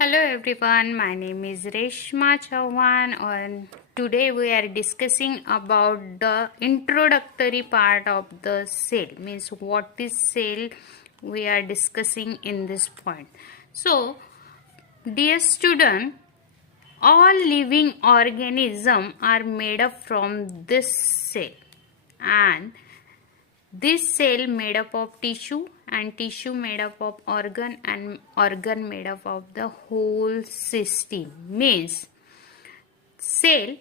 Hello everyone, my name is Reshma Chauhan and today we are discussing about the introductory part of the cell. Means what is cell we are discussing in this point. So, dear student, all living organisms are made up from this cell, and this cell made up of tissue and tissue made up of organ and organ made up of the whole system. Means cell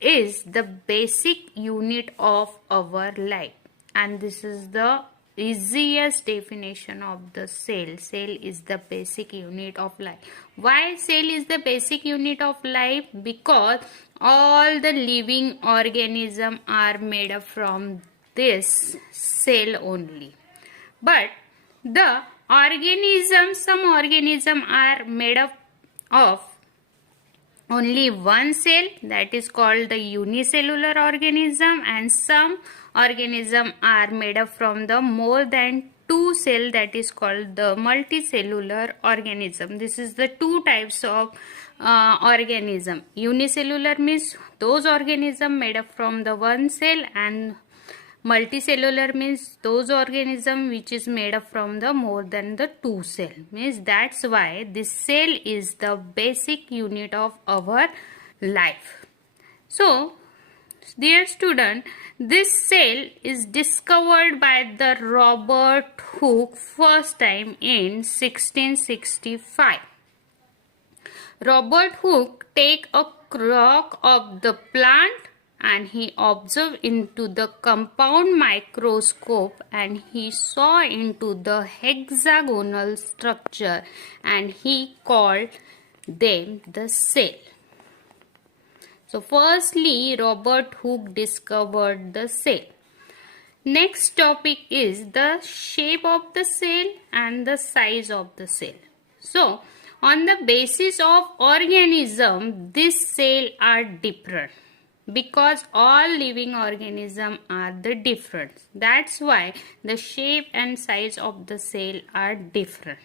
is the basic unit of our life, and this is the easiest definition of the cell. Cell is the basic unit of life. Why cell is the basic unit of life? Because all the living organisms are made up from this cell only. But the organisms, some organisms are made up of only one cell, that is called the unicellular organism, and some organisms are made up from the more than two cell, that is called the multicellular organism. This is the two types of organism. Unicellular means those organisms made up from the one cell, and multicellular means those organisms which is made up from the more than the two cell. Means that's why this cell is the basic unit of our life. So, dear student, this cell is discovered by the Robert Hooke first time in 1665. Robert Hooke take a rock of the plant and he observed into the compound microscope, and he saw into the hexagonal structure, and he called them the cell. So firstly, Robert Hooke discovered the cell. Next topic is the shape of the cell and the size of the cell. So on the basis of organism, these cells are different, because all living organisms are the different. That's why the shape and size of the cell are different.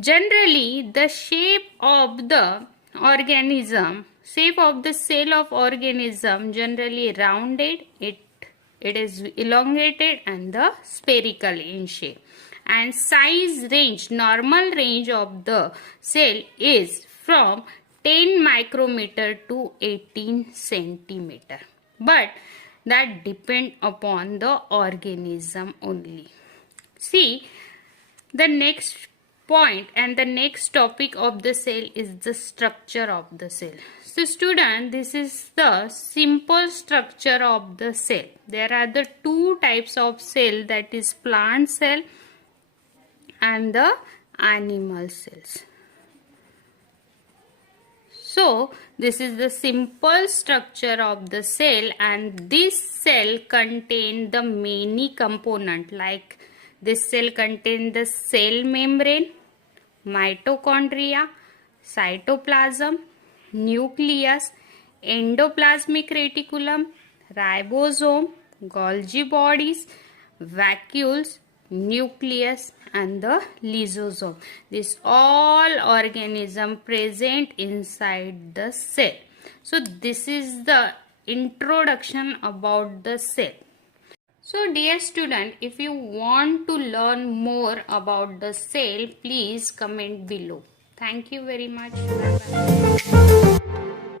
Generally, the shape of the organism, shape of the cell of organism generally rounded, it is elongated and the spherical in shape. And size range, normal range of the cell is from 10 micrometer to 18 centimeter, but that depend upon the organism only. See, the next point and the next topic of the cell is the structure of the cell. So student, this is the simple structure of the cell. There are the two types of cell, that is plant cell and the animal cells. So, this is the simple structure of the cell, and this cell contains the many components, like this cell contains the cell membrane, mitochondria, cytoplasm, nucleus, endoplasmic reticulum, ribosome, Golgi bodies, vacuoles, nucleus and the lysosome. This all organism present inside the cell. So this is the introduction about the cell. So dear student, if you want to learn more about the cell, please comment below. Thank you very much. Bye bye.